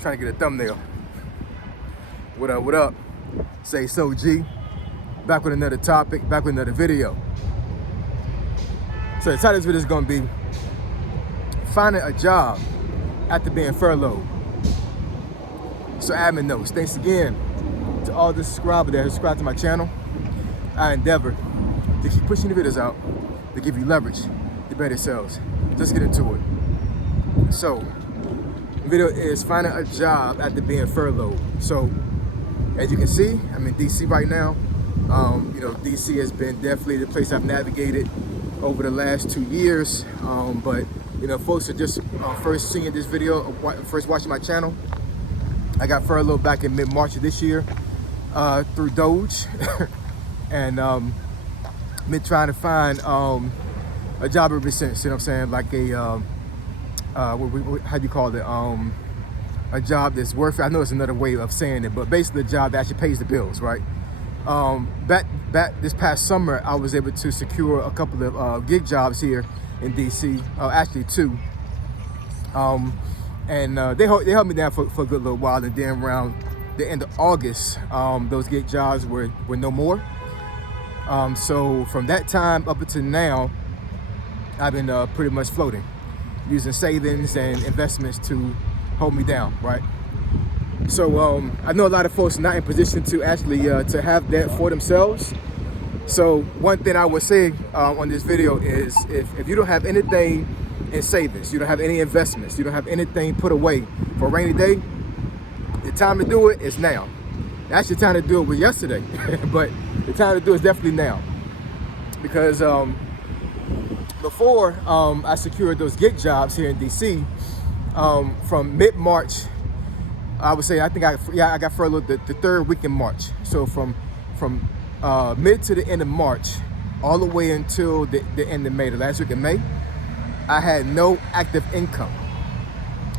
Trying to get a thumbnail. What up, what up? Say so G. Back with another topic, back with another video. So the title of this video is gonna be finding a job after being furloughed. So admin notes, thanks again to all the subscribers that have subscribed to my channel. I endeavor to keep pushing the videos out to give you leverage to better sales. Let's get into it. So, the video is finding a job after being furloughed. So, as you can see, I'm in DC right now. DC has been definitely the place I've navigated over the last 2 years. But folks are just first seeing this video, first watching my channel. I got furloughed back in mid-March of this year through Doge, and been trying to find a job ever since. You know what I'm saying? Like a how do you call it? A job that's worth it. I know it's another way of saying it, but basically a job that actually pays the bills, right? Back this past summer, I was able to secure a couple of gig jobs here in DC, actually 2. They held me down for a good little while, and then around the end of August, those gig jobs were no more. So from that time up until now, I've been pretty much floating, using savings and investments to hold me down, right? So I know a lot of folks not in position to actually to have that for themselves. So one thing I would say on this video is if you don't have anything in savings, you don't have any investments, you don't have anything put away for a rainy day, the time to do it is now. Actually, the time to do it was yesterday, but the time to do it is definitely now. Because before I secured those gig jobs here in DC, from mid-March, I would say I got furloughed the third week in March. So from mid to the end of March, all the way until the end of May, the last week of May, I had no active income,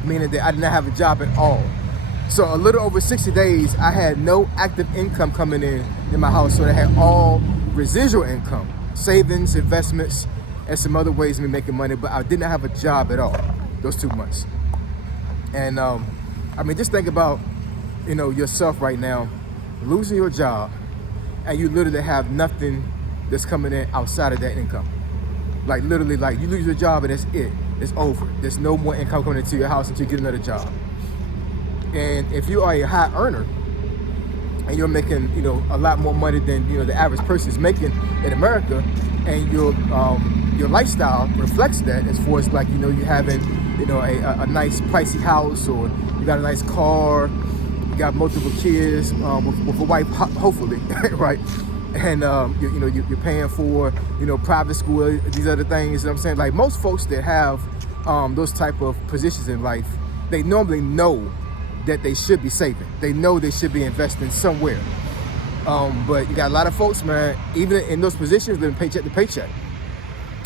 meaning that I did not have a job at all. So a little over 60 days, I had no active income coming in my house. So I had all residual income, savings, investments, and some other ways of me making money, but I did not have a job at all those 2 months. And just think about, yourself right now, losing your job, and you literally have nothing that's coming in outside of that income. Like literally, like you lose your job and that's it. It's over. There's no more income coming into your house until you get another job. And if you are a high earner and you're making, a lot more money than the average person is making in America, and your lifestyle reflects that, as far as like you're having a nice pricey house, or you got a nice car, you got multiple kids with a wife, hopefully, right? And you're paying for private school, these other things. You know what I'm saying? Like most folks that have those type of positions in life, they normally know that they should be saving. They know they should be investing somewhere. But you got a lot of folks, man, even in those positions, living paycheck to paycheck.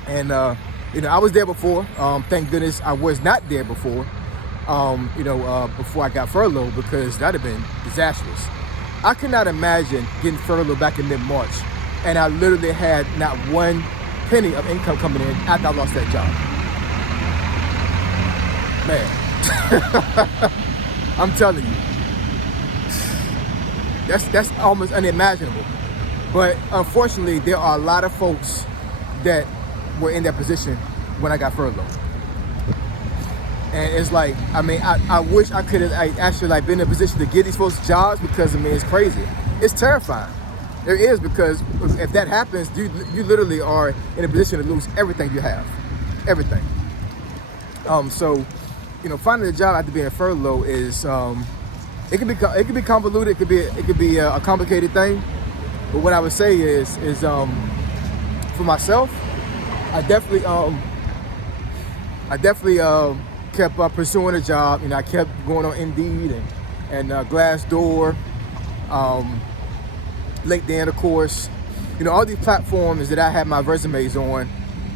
And I was there before. Thank goodness I was not there before. Before I got furloughed, because that'd have been disastrous. I could not imagine getting furloughed back in mid-March, and I literally had not one penny of income coming in after I lost that job. Man, I'm telling you, that's almost unimaginable. But unfortunately, there are a lot of folks that were in that position when I got furloughed. And it's like, I wish I could have actually been in a position to get these folks jobs, because it's crazy. It's terrifying. It is, because if that happens, you literally are in a position to lose everything you have, everything. So finding a job after being furloughed is it can be convoluted. It could be a complicated thing. But what I would say is for myself, I definitely kept pursuing a job. I kept going on Indeed and Glassdoor, LinkedIn, of course. All these platforms that I had my resumes on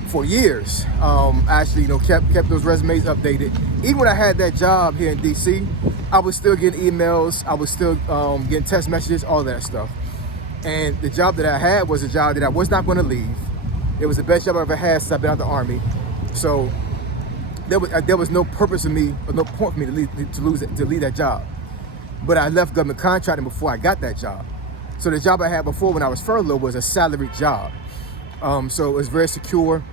for years. I actually, kept those resumes updated. Even when I had that job here in DC, I was still getting emails. I was still getting text messages, all that stuff. And the job that I had was a job that I was not going to leave. It was the best job I ever had since I've been out of the Army. So there was no purpose in me, or no point for me to leave that job. But I left government contracting before I got that job. So the job I had before when I was furloughed was a salaried job. So it was very secure.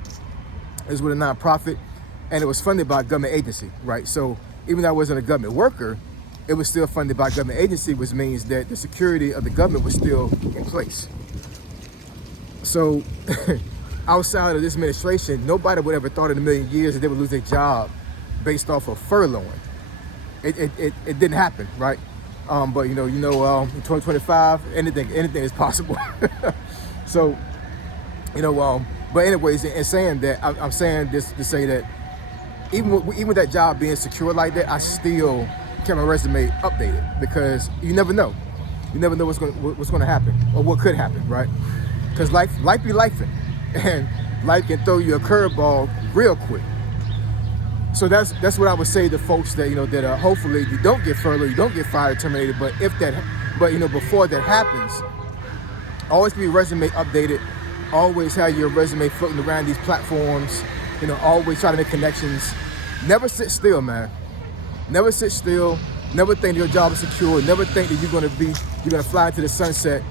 It was with a nonprofit, and it was funded by a government agency, right? So even though I wasn't a government worker, it was still funded by a government agency, which means that the security of the government was still in place. So outside of this administration, nobody would ever thought in a million years that they would lose their job based off of furloughing. It didn't happen, right? But in 2025, anything is possible. So, but anyways, in saying that, I'm saying this to say that even with that job being secure like that, I still kept my resume updated, because you never know. You never know what's going to happen, or what could happen, right? Because life be lifing, and life can throw you a curveball real quick. So that's what I would say to folks that that hopefully you don't get furloughed, you don't get fired, terminated. But before that happens, always keep your resume updated. Always have your resume floating around these platforms. Always try to make connections. Never sit still, man. Never sit still. Never think your job is secure. Never think that you're gonna fly into the sunset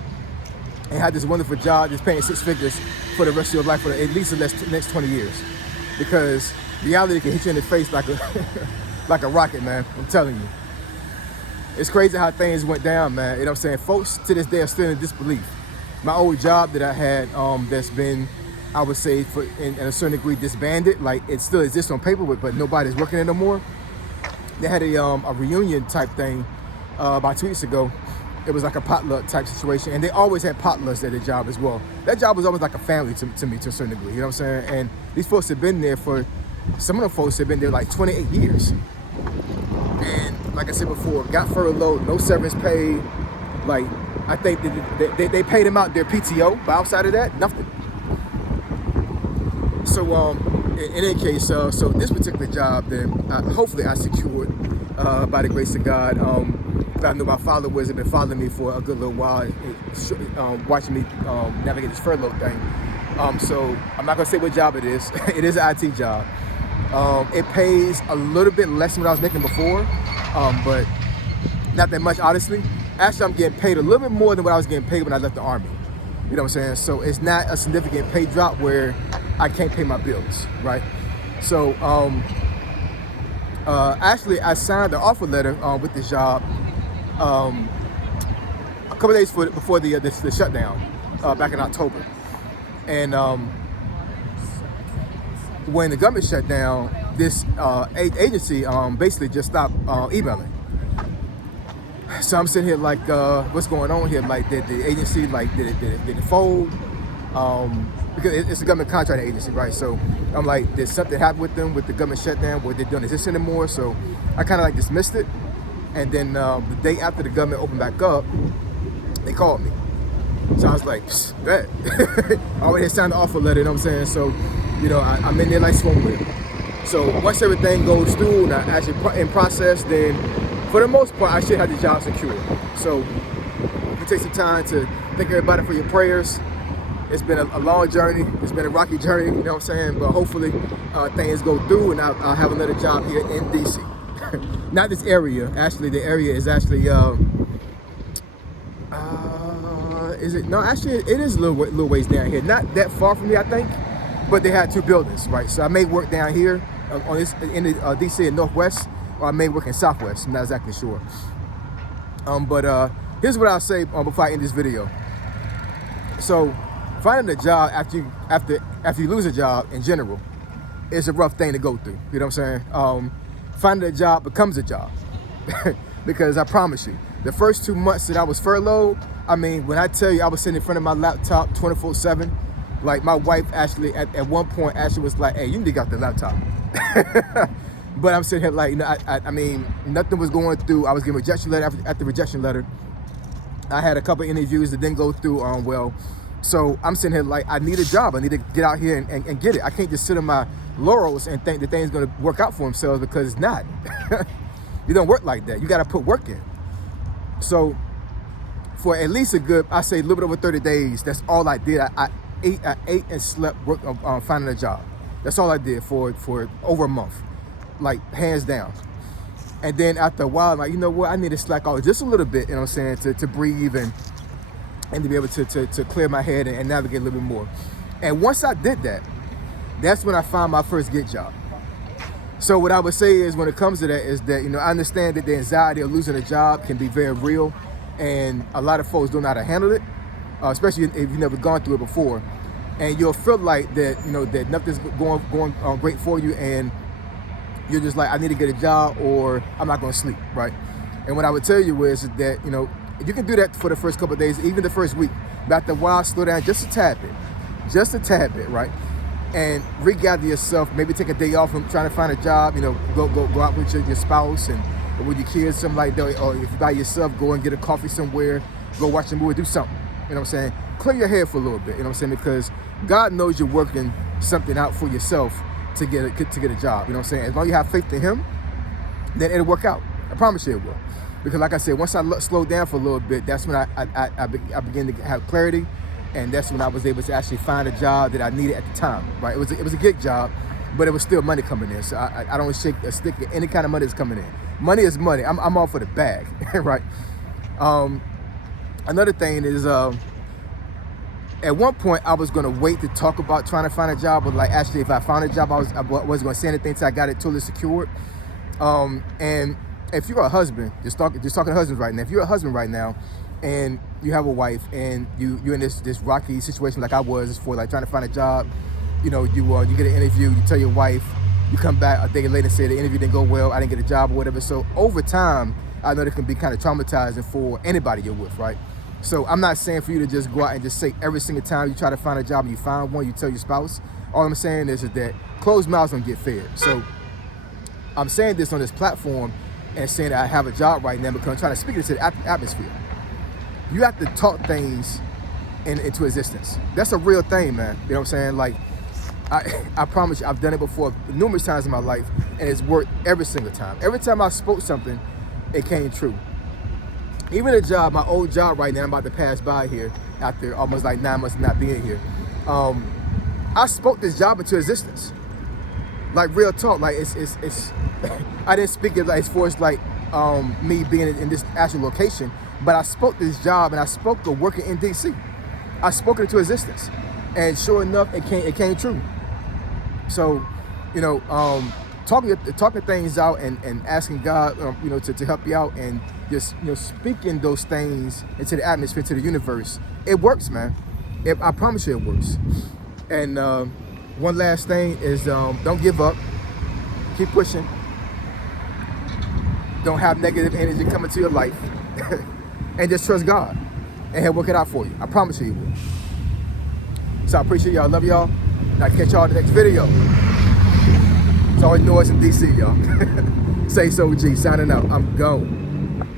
and have this wonderful job that's paying 6 figures for the rest of your life, for at least the next 20 years. Because reality can hit you in the face like a rocket, man. I'm telling you. It's crazy how things went down, man. You know what I'm saying? Folks to this day are still in disbelief. My old job that I had, that's been, I would say, in a certain degree disbanded. Like, it still exists on paper, but nobody's working it no more. They had a reunion type thing about 2 weeks ago. It was like a potluck type situation, and they always had potlucks at the job as well. That job was always like a family to me to a certain degree. You know what I'm saying? And these folks have been there some of the folks have been there like 28 years. And like I said before, got furloughed, no severance paid. Like, I think they paid them out their PTO, but outside of that, nothing. So in any case, so this particular job that hopefully I secured by the grace of God. I know my followers have been following me for a good little while, watching me navigate this furlough thing. So I'm not gonna say what job it is. It is an IT job. It pays a little bit less than what I was making before, but not that much, honestly. Actually, I'm getting paid a little bit more than what I was getting paid when I left the Army. You know what I'm saying? So it's not a significant pay drop where I can't pay my bills, right? So actually, I signed the offer letter with this job a couple days before the shutdown back in October. And when the government shut down, this agency basically just stopped emailing. So I'm sitting here like, what's going on here? Like, did the agency, like, did it fold? Because it's a government contracting agency, right? So I'm like, did something happen with them with the government shutdown where they don't exist anymore? So I kind of like dismissed it. And then the day after the government opened back up, they called me. So I was like, bet. I already signed the offer letter, you know what I'm saying? So, I'm in there like swimwear. So once everything goes through and I actually in process, then for the most part, I should have the job secured. So it takes some time to thank everybody for your prayers. It's been a long journey. It's been a rocky journey, you know what I'm saying? But hopefully things go through and I'll have another job here in DC. Not this area. Actually, the area is actually, is it? No, actually, it is a little ways down here. Not that far from me, I think. But they had 2 buildings, right? So I may work down here on this in the DC in Northwest, or I may work in Southwest. I'm not exactly sure. But here's what I'll say before I end this video. So finding a job after you lose a job in general is a rough thing to go through. You know what I'm saying? Finding a job becomes a job. Because I promise you, the first 2 months that I was furloughed, I mean, when I tell you I was sitting in front of my laptop 24/7, like my wife actually at one point actually was like, hey, you need to get off the laptop. But I'm sitting here like, I mean, nothing was going through. I was getting rejection letter after rejection letter. I had a couple interviews that didn't go through well. So I'm sitting here like, I need a job. I need to get out here and get it. I can't just sit on my laurels and think that things going to work out for themselves, because it's not. You don't work like that. You got to put work in. So for at least I say a little bit over 30 days, that's all I did. I ate and slept finding a job. That's all I did for over a month. like hands down. And then after a while, I'm like, you know what, I need to slack off just a little bit, you know what I'm saying, to breathe and to be able to clear my head and navigate a little bit more. And once I did that, that's when I found my first gig job. So what I would say is, when it comes to that, is that, you know, I understand that the anxiety of losing a job can be very real, and a lot of folks don't know how to handle it, especially if you've never gone through it before. And you'll feel like that, you know, that nothing's going great for you, and you're just like, I need to get a job or I'm not going to sleep, right? And what I would tell you is that, you know, you can do that for the first couple of days, even the first week. But after a while, slow down just a tad bit, right? And regather yourself. Maybe take a day off from trying to find a job. You know, go out with your spouse and or with your kids, something like that. Or if you're by yourself, go and get a coffee somewhere. Go watch a movie, do something. You know what I'm saying? Clear your head for a little bit. You know what I'm saying? Because God knows you're working something out for yourself to get a job. You know what I'm saying? As long as you have faith in Him, then it'll work out. I promise you it will. Because like I said, once I slowed down for a little bit, that's when I began to have clarity. And that's when I was able to actually find a job that I needed at the time, right? It was a gig job, but it was still money coming in. So I don't shake a stick at any kind of money that's coming in. Money is money. I'm all for the bag, right? Another thing is, at one point I was gonna wait to talk about trying to find a job, but like actually if I found a job, I wasn't gonna say anything until I got it totally secured. And if you're a husband, just talking to husbands right now. If you're a husband right now, and you have a wife, and you're in this rocky situation like I was for like trying to find a job, you know, you get an interview, you tell your wife, you come back a day later and say the interview didn't go well, I didn't get a job or whatever. So over time, I know it can be kind of traumatizing for anybody you're with, right? So I'm not saying for you to just go out and just say every single time you try to find a job and you find one, you tell your spouse. All I'm saying is that closed mouths don't get fed. So I'm saying this on this platform and saying that I have a job right now because I'm trying to speak into the atmosphere. You have to talk things into existence. That's a real thing, man. You know what I'm saying? Like, I promise you, I've done it before numerous times in my life, and it's worked every single time. Every time I spoke something, it came true. Even a job, my old job right now, I'm about to pass by here after almost like 9 months of not being here. I spoke this job into existence. Like real talk, like it's I didn't speak it like as far as like me being in this actual location, but I spoke this job and I spoke to working in DC. I spoke it into existence, and sure enough, it came true. So, you know, talking things out and asking God, you know, to help you out, and just, you know, speaking those things into the atmosphere, to the universe. It works, man. I promise you, it works. And one last thing is, don't give up. Keep pushing. Don't have negative energy coming to your life. And just trust God, and He'll work it out for you. I promise you, He will. So I appreciate y'all. Love y'all. And I'll catch y'all in the next video. It's always noise in DC, y'all. Say so, G. Signing out. I'm gone.